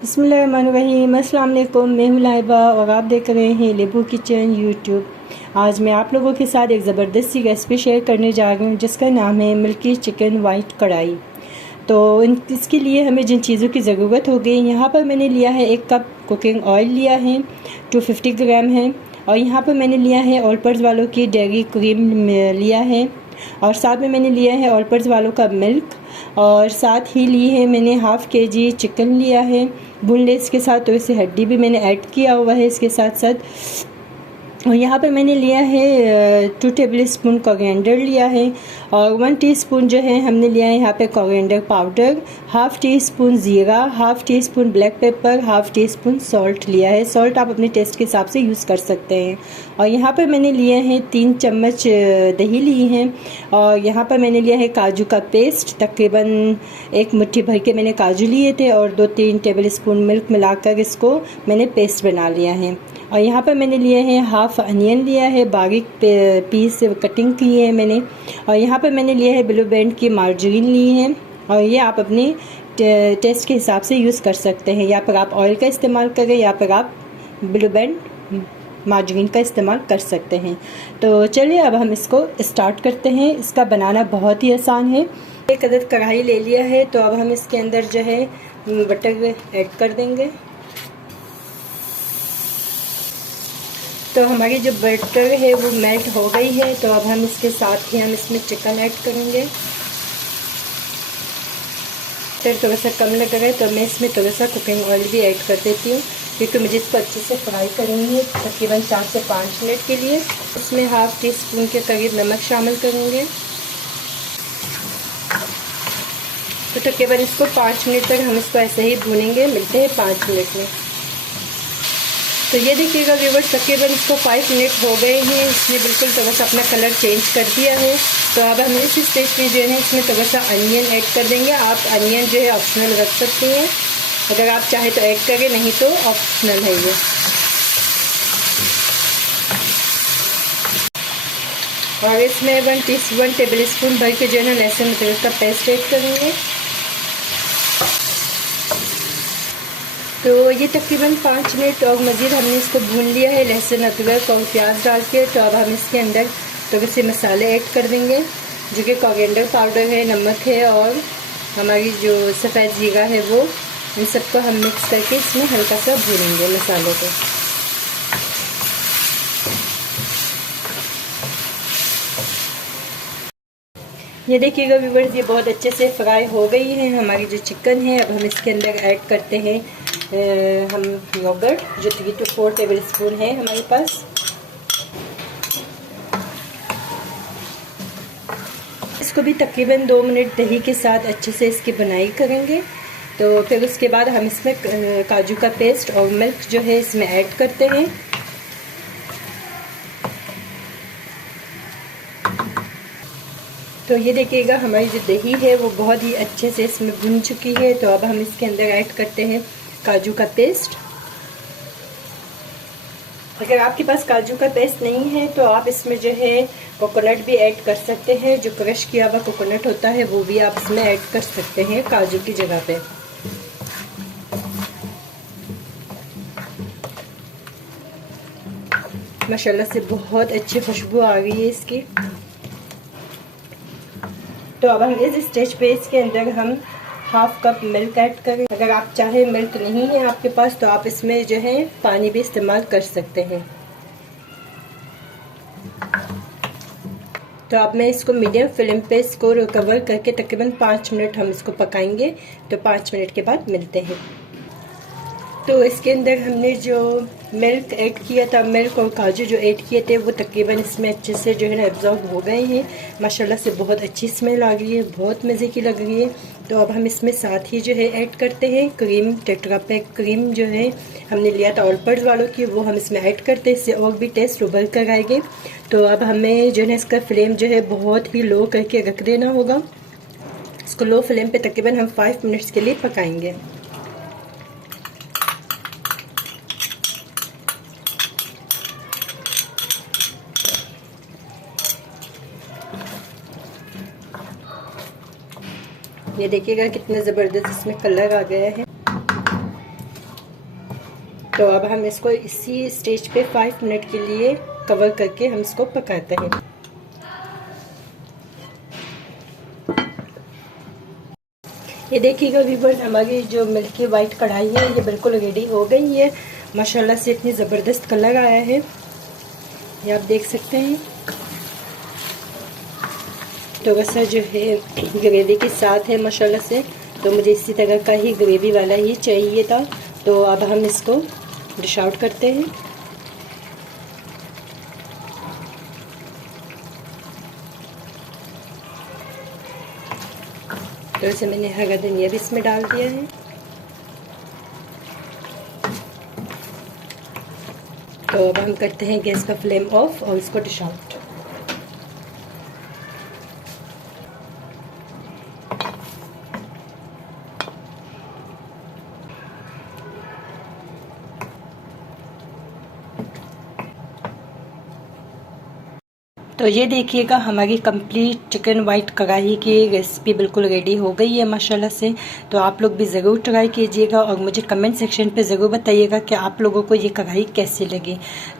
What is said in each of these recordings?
बिस्मिल्लाहिर्रहमानिर्रहीम। अस्सलाम वालेकुम। मैं हूँ लाइबा और आप देख रहे हैं लेबू किचन यूट्यूब। आज मैं आप लोगों के साथ एक ज़बरदस्त सी रेसिपी शेयर करने जा रही हूँ जिसका नाम है मिल्की चिकन वाइट कढ़ाई। तो इसके लिए हमें जिन चीज़ों की ज़रूरत होगी, यहाँ पर मैंने लिया है 1 कप कुकिंग ऑयल लिया है, 250 ग्राम है। और यहाँ पर मैंने लिया है ऑल पर्पज़ वालों की डेयरी क्रीम लिया है, और साथ में मैंने लिया है ऑल पर्पज़ वालों का मिल्क, और साथ ही ली है मैंने हाफ़ केजी चिकन लिया है बोनलेस के साथ, तो इसे हड्डी भी मैंने ऐड किया हुआ है इसके साथ साथ। और यहाँ पर मैंने लिया है 2 टेबल स्पून कोरिएंडर लिया है, और 1 टीस्पून जो है हमने लिया है यहाँ पे coriander powder, half teaspoon ज़ीरा, half teaspoon black pepper, half teaspoon salt लिया है। सॉल्ट आप अपने टेस्ट के हिसाब से यूज़ कर सकते हैं। और यहाँ पर मैंने लिए हैं 3 चम्मच दही ली हैं, और यहाँ पर मैंने लिया है काजू का पेस्ट, तकरीबन 1 मुट्ठी भर के मैंने काजू लिए थे, और 2-3 टेबल स्पून मिल्क मिलाकर इसको मैंने पेस्ट बना लिया है। और यहाँ पर मैंने लिए हैं हाफ़ अनियन लिया है, बारीक पीस कटिंग की है मैंने। और यहाँ पर मैंने लिया है ब्लू बैंड की मार्जरीन ली है, और ये आप अपने टेस्ट के हिसाब से यूज़ कर सकते हैं। या फिर आप ऑयल का इस्तेमाल करें या फिर आप ब्लू बैंड मार्जरीन का इस्तेमाल कर सकते हैं। तो चलिए अब हम इसको स्टार्ट करते हैं। इसका बनाना बहुत ही आसान है। एक अदद कढ़ाई ले लिया है, तो अब हम इसके अंदर जो है बटर ऐड कर देंगे। तो हमारी जो बटर है वो मेल्ट हो गई है, तो अब हम इसके साथ ही हम इसमें चिकन ऐड करेंगे। बटर थोड़ा सा कम लग रहा है तो मैं इसमें थोड़ा सा कुकिंग ऑयल भी ऐड कर देती हूँ, क्योंकि मुझे इसको अच्छे से फ्राई करनी है तकरीबन 4 से 5 मिनट के लिए। इसमें हाफ़ टी स्पून के करीब नमक शामिल करेंगे। तो तकरीबन इसको 5 मिनट तक हम इसको ऐसे ही भूनेंगे। मिलते हैं 5 मिनट में। तो ये देखिएगा व्यूअर्स, तकरीबन इसको 5 मिनट हो गए हैं। इसने बिल्कुल थोड़ा सा अपना कलर चेंज कर दिया है। तो अब हम इस स्टेज पे जो है इसमें थोड़ा सा अनियन ऐड कर देंगे। आप अनियन जो है ऑप्शनल रख सकते हैं, अगर आप चाहे तो ऐड करें, नहीं तो ऑप्शनल है ये। और इसमें 1 टेबल स्पून भर के जो है ना लहसुन अदरक का पेस्ट ऐड करेंगे। तो ये तकरीबन 5 मिनट और मज़ीद हमने इसको भून लिया है लहसुन अदरक और प्याज डाल के। तो अब हम इसके अंदर थोड़े से मसाले ऐड कर देंगे, जो कि कोरिएंडर पाउडर है, नमक है, और हमारी जो सफ़ेद ज़ीरा है वो। इन सबको हम मिक्स करके इसमें हल्का सा भूनेंगे मसालों को। ये देखिएगा व्यूअर्स, ये बहुत अच्छे से फ्राई हो गई है हमारी जो चिकन है। अब हम इसके अंदर ऐड करते हैं हम योगर्ट, जो 3 से 4 टेबल स्पून है हमारे पास। इसको भी तकरीबन 2 मिनट दही के साथ अच्छे से इसकी बनाई करेंगे। तो फिर उसके बाद हम इसमें काजू का पेस्ट और मिल्क जो है इसमें ऐड करते हैं। तो ये देखिएगा हमारी जो दही है वो बहुत ही अच्छे से इसमें भुन चुकी है। तो अब हम इसके अंदर ऐड करते हैं काजू का पेस्ट। अगर आपके पास काजू का पेस्ट नहीं है तो आप इसमें जो है कोकोनट भी ऐड कर सकते हैं। जो क्रश किया हुआ कोकोनट होता है वो भी आप इसमें ऐड कर सकते हैं काजू की जगह पे। माशाल्लाह से बहुत अच्छी खुशबू आ गई है इसकी। तो अब हम इस स्टेज पे इसके अंदर हम हाफ़ कप मिल्क ऐड करें। अगर आप चाहे मिल्क नहीं है आपके पास तो आप इसमें जो है पानी भी इस्तेमाल कर सकते हैं। तो अब मैं इसको मीडियम फ्लेम पे इसको कवर करके तकरीबन 5 मिनट हम इसको पकाएंगे। तो 5 मिनट के बाद मिलते हैं। तो इसके अंदर हमने जो मिल्क ऐड किया था, मिल्क और काजू जो ऐड किए थे, वो तकरीबन इसमें अच्छे से जो है ना एब्जॉर्ब हो गए हैं। माशाल्लाह से बहुत अच्छी स्मेल आ गई है, बहुत मज़े की लग रही है। तो अब हम इसमें साथ ही जो है ऐड करते हैं क्रीम। टेट्रा पैक क्रीम जो है हमने लिया था ऑल पर्पज़ वालों की, वो हम इसमें ऐड करते हैं। इससे और भी टेस्ट उभर कर आएंगे। तो अब हमें जो है इसका फ्लेम जो है बहुत ही लो करके रख देना होगा। इसको लो फ्लेम पे तकरीबन हम 5 मिनट्स के लिए पकाएंगे। ये देखिएगा कितना ज़बरदस्त इसमें कलर आ गया है। तो अब हम इसको इसी स्टेज पे 5 मिनट के लिए कवर करके हम इसको पकाते हैं। ये देखिएगा व्यूअर्स, हमारी जो मिल्की वाइट कढ़ाई है ये बिल्कुल रेडी हो गई है। माशाल्लाह से इतनी ज़बरदस्त कलर आया है, ये आप देख सकते हैं। तो वैसा जो है ग्रेवी के साथ है माशाल्लाह से, तो मुझे इसी तरह का ही ग्रेवी वाला ही चाहिए था। तो अब हम इसको डिश आउट करते हैं। तो इसे मैंने हरा धनिया भी इसमें डाल दिया है। तो अब हम करते हैं गैस का फ्लेम ऑफ और इसको डिश आउट। तो ये देखिएगा हमारी कंप्लीट चिकन वाइट कढ़ाई की रेसिपी बिल्कुल रेडी हो गई है माशाल्लाह से। तो आप लोग भी ज़रूर ट्राई कीजिएगा और मुझे कमेंट सेक्शन पे ज़रूर बताइएगा कि आप लोगों को ये कढ़ाई कैसी लगी।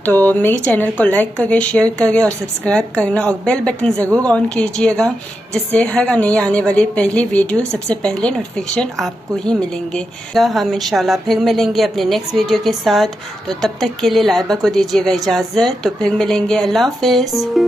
तो मेरे चैनल को लाइक करें, शेयर करें और सब्सक्राइब करना और बेल बटन ज़रूर ऑन कीजिएगा, जिससे हर नई आने वाली पहली वीडियो सबसे पहले नोटिफिकेशन आपको ही मिलेंगे। हम इंशाल्लाह फिर मिलेंगे अपने नेक्स्ट वीडियो के साथ। तो तब तक के लिए लाइबा को दीजिएगा इजाज़त। तो फिर मिलेंगे, अल्लाह हाफिज़।